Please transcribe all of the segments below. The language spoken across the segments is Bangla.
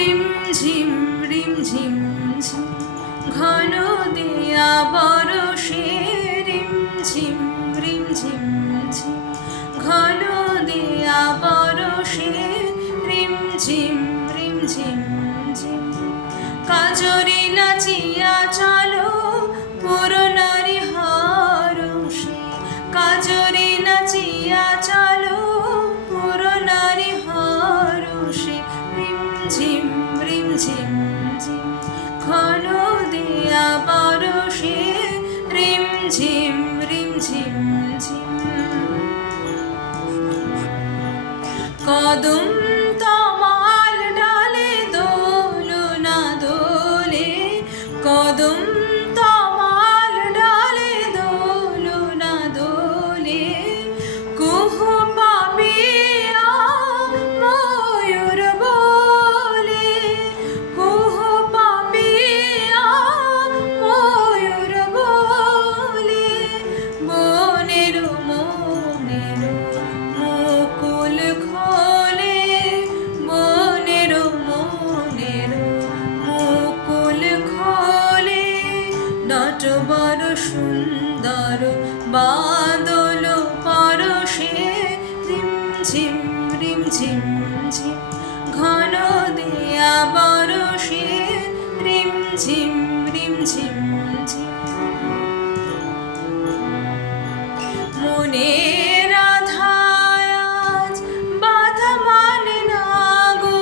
রিম ঝিম ঝিম ঘন দেয়া বরষে রিম ঝিম ঝিম ঘন দেয়া বরষে রিম ঝিম ঝিম কাজরে নাচিয়া চলো পুরনারি হরষে কাজরে নাচিয়া চলো পুরনারি হরষে রিম ঝিম ঝিম ঘন দেয়া বরষে রিম ঝিম ঝিম কদম তমাল ডালে দোলনা দোলে কদম তমাল ডালে দোলনা দোলে কুহু পাপিয়া ময়ূর বলে কুহু পাপিয়া ময়ূর বলে বনের মনের মুকুল খোলে বনের মনের মুকুল খোলে নটবর সুন্দর বাদল পরশে রিম ঝিম ঝিম ঘন দেয়া বরষে রিম ঝিম ঝিম মনের আধায় আজ বাধা মানে না গো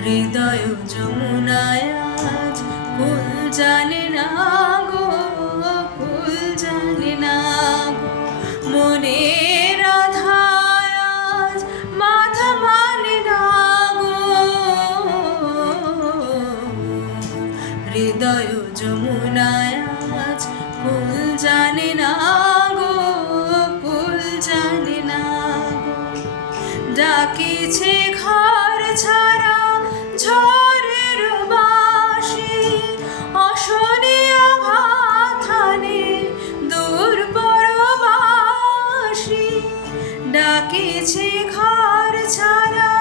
হৃদয় যমুনায় আজ কুল জানে না গো কুল জানে না গো মনের আধায় আজ বাধা মানে না গো হৃদয় যমুনায় আজ কুল জানে না গো কুল জানে না গো ডাকিছে ঘর ছাড়া ঝড়ের বাসি অশনীয় ভাথানে দূর পরবাসী ডাকিছে ঘর ছাড়া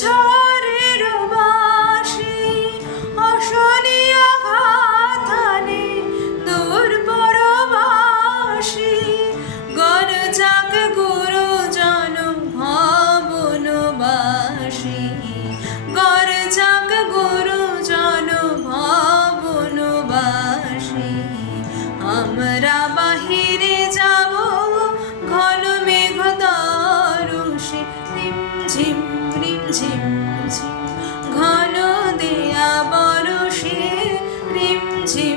ঝড়ের বাসি অশনীয় ভাথানে দূর পরবাসী গণ যাক গুরুজন ভবনবাসী গর যাক গুরুজন ভবনবাসী আমরা বাহিরে যাব ঘন মেঘ তরুষে রিম ঝিম ঘন দেয়া বরষে রিম ঝিম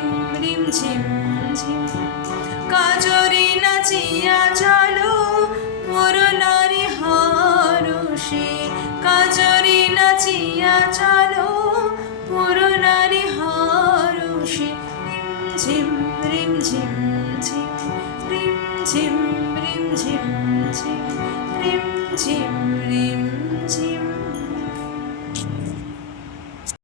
কাজরে নাচিয়া চলো পুরনারি হরষে কাজরে নাচিয়া চলো পুরনারি হরষে রিম ঝিম রিম ঝিম